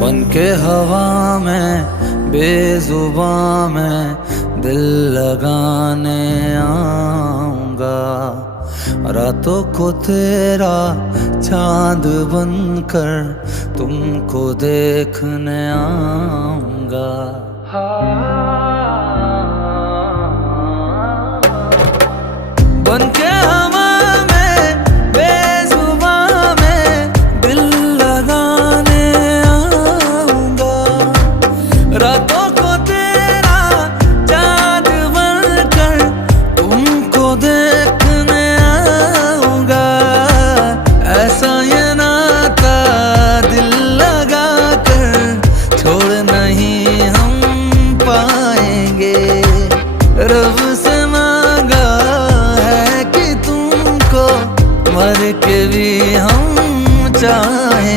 बन के हवा में बेजुबां में दिल लगाने आऊंगा। रातों को तेरा चांद बनकर तुमको देखने आऊंगा।